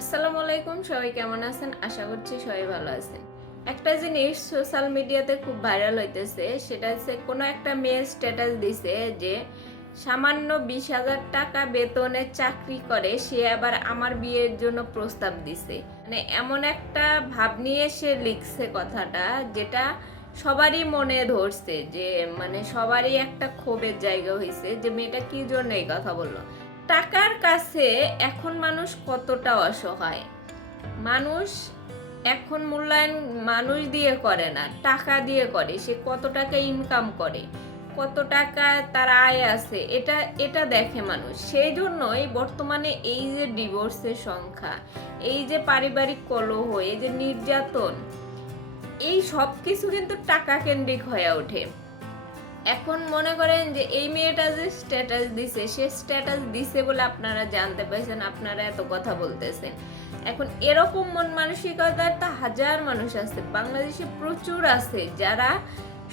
আসসালামু আলাইকুম, সবাই কেমন আছেন? আশা করছি সবাই ভালো আছেন। একটা জিনিস সোশ্যাল মিডিয়াতে খুব ভাইরাল হইতেছে, সেটা হচ্ছে কোনো একটা মেয়ে স্ট্যাটাস দিছে যে, সামান্য বিশ হাজার টাকা বেতনে চাকরি করে, সে আবার আমার বিয়ের জন্য প্রস্তাব দিছে। মানে এমন একটা ভাব নিয়ে সে লিখছে কথাটা, যেটা সবারই মনে ধরছে যে মানে সবারই একটা ক্ষোভের জায়গা হয়েছে যে, মেয়েটা কি জন্য এই কথা বলল? টাকার কাছে এখন মানুষ কতটা অসহায়? মানুষ এখন মূল্যায়ন মানুষ দিয়ে করে না, টাকা দিয়ে করে। সে কত টাকা ইনকাম করে, কত টাকা তার আয় আছে, এটা এটা দেখে মানুষ। সেই জন্যই বর্তমানে এই যে ডিভোর্সের সংখ্যা, এই যে পারিবারিক কলহ, এই যে নির্যাতন, এই সব কিছু কিন্তু টাকা কেন্দ্রিক হয়ে ওঠে। এখন মনে করেন যে এই মেয়েটা যে স্ট্যাটাস দিছে, সে স্ট্যাটাস দিছে বলে আপনারা জানতে পারছেন, আপনারা এত কথা বলতেছেন। এখন এরকম মন মানসিকতার তা হাজার মানুষ আছে, বাংলাদেশে প্রচুর আছে যারা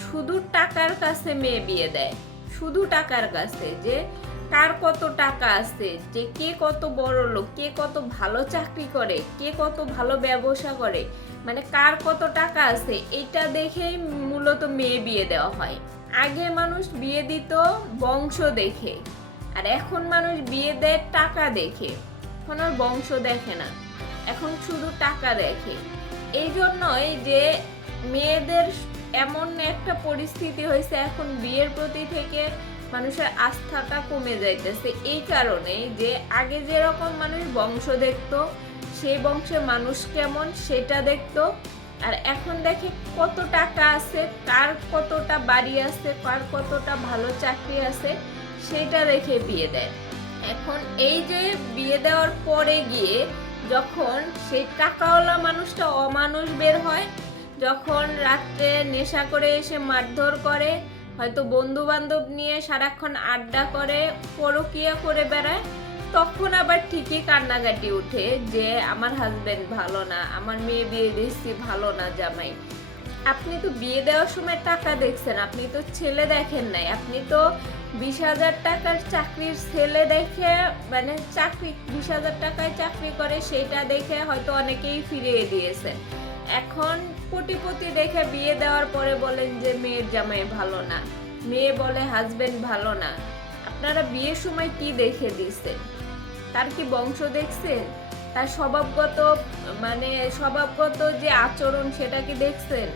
শুধু টাকার কাছে মেয়ে বিয়ে দেয়, শুধু টাকার কাছে, যে কার কত টাকা আছে, যে কে কত বড় লোক, কে কত ভালো চাকরি করে, কে কত ভালো ব্যবসা করে মানে কার কত টাকা আছে এটা দেখেই মূলত মেয়ে বিয়ে দেওয়া হয়। আগে মানুষ বিয়ে দিত বংশ দেখে, আর এখন মানুষ বিয়ে দেয় টাকা দেখে। এখন আর বংশ দেখে না, এখন শুধু টাকা দেখে। এই জন্যই যে মেয়েদের এমন একটা পরিস্থিতি হয়েছে, এখন বিয়ের প্রতি থেকে মানুষের আস্থাটা কমে যাইতেছে। এই কারণে যে আগে যেরকম মানুষ বংশ দেখতো, সেই বংশে মানুষ কেমন সেটা দেখতো আর এখন দেখে কত টাকা আছে, কার কতটা বাড়ি আছে, কার কতটা ভালো চাকরি আছে, সেটা দেখে বিয়ে দেয়। এখন এই যে বিয়ে দেওয়ার পরে গিয়ে যখন সেই টাকাওয়ালা মানুষটা অমানুষ বের হয়, যখন রাত্রে নেশা করে এসে মারধর করে, হয়তো বন্ধু বান্ধব নিয়ে সারাক্ষণ আড্ডা করে, পরকিয়া করে বেড়ায় তখন আবার ঠিকই কান্নাকাটি উঠে যে আমার হাজবেন্ড ভালো না, আমার মেয়ে বিয়ে দিচ্ছি ভালো না জামাই। আপনি তো বিয়ে দেওয়ার সময় টাকা দেখছেন, আপনি তো ছেলে দেখেন নাই। আপনি তো বিশ হাজার টাকার চাকরির ছেলে দেখে মানে চাকরি, বিশ হাজার টাকায় চাকরি করে সেটা দেখে হয়তো অনেকেই ফিরিয়ে দিয়েছেন। এখন কোটিপতি দেখে বিয়ে দেওয়ার পরে বলেন যে মেয়ের জামাই ভালো না। মেয়ে বলে হাজবেন্ড ভালো না। আপনারা বিয়ের সময় কি দেখে দিচ্ছেন তার কি বংশ দেখছেন? তার স্বভাবগত মানে স্বভাবগত যে আচরণ সেটা কি দেখছেন?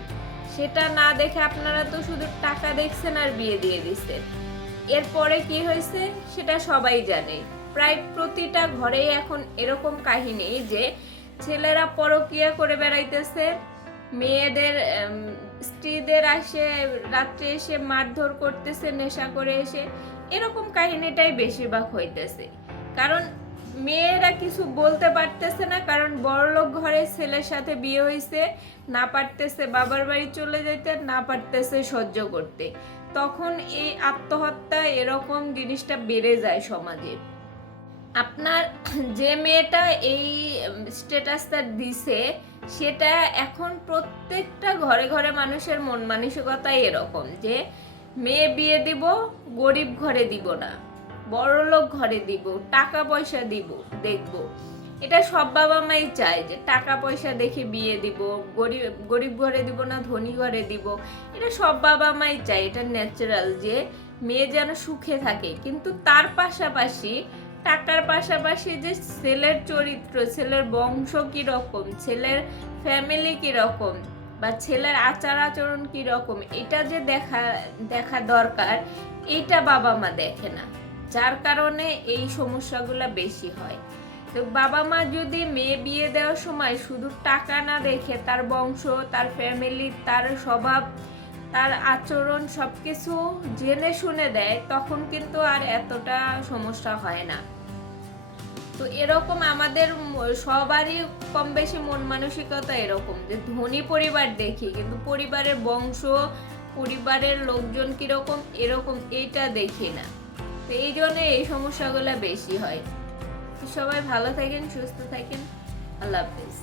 সেটা না দেখে আপনারা তো শুধু টাকা দেখছেন আর বিয়ে দিয়ে দিচ্ছেন। এরপরে কি হয়েছে? সেটা সবাই জানে। প্রায় প্রতিটা ঘরেই এখন এরকম কাহিনী যে ছেলেরা পরকিয়া করে বেড়াইতেছে, মেয়েদের স্ত্রীদের আসে, রাত্রে এসে মারধর করতেছে, নেশা করে এসে। এরকম কাহিনীটাই বেশিরভাগ হইতেছে। কারণ মেয়েরা কিছু বলতে পারতেছে না, কারণ বড়লোক ঘরে ছেলের সাথে বিয়ে হয়েছে না পারতেছে বাবার বাড়ি চলে যেতে না পারতেছে সহ্য করতে। তখন এই আত্মহত্যা এরকম জিনিসটা বেড়ে যায় সমাজে। আপনার যে মেয়েটা এই স্ট্যাটাসটা দিছে, সেটা এখন প্রত্যেকটা ঘরে ঘরে মানুষের মন মানসিকতাই এরকম যে, মেয়ে বিয়ে দিব, গরিব ঘরে দিব না। বড়লোক ঘরে দিব, টাকা পয়সা দিব, দেখব। এটা সব বাবা মাই চায় যে টাকা পয়সা দেখে বিয়ে দিব, গরিব গরিব ঘরে দিব না, ধনী ঘরে দিব। এটা সব বাবা মাই চায়, এটা ন্যাচারাল যে মেয়ে যেন সুখে থাকে। কিন্তু তার পাশাপাশি, টাকার পাশাপাশি যে ছেলের চরিত্র, ছেলের বংশ কি রকম ছেলের ফ্যামিলি কি রকম বা ছেলের আচার আচরণ কি রকম এটা যে দেখা দেখা দরকার, এটা বাবা মা দেখে না। যার কারণে এই সমস্যাগুলো বেশি হয়। তো বাবা মা যদি মেয়ে বিয়ে দেওয়ার সময় শুধু টাকা না দেখে তার বংশ, তার ফ্যামিলি তার স্বভাব, তার আচরণ সবকিছু জেনে শুনে দেয়, তখন কিন্তু আর এতটা সমস্যা হয় না। তো এরকম আমাদের সবারই কম বেশি মন মানসিকতা এরকম যে ধনী পরিবার দেখি, কিন্তু পরিবারের বংশ, পরিবারের লোকজন কীরকম এরকম এটা দেখি না। তো এই জন্য এই সমস্যাগুলো বেশি হয়। সবাই ভালো থাকেন সুস্থ থাকেন। আল্লাহ হাফিজ।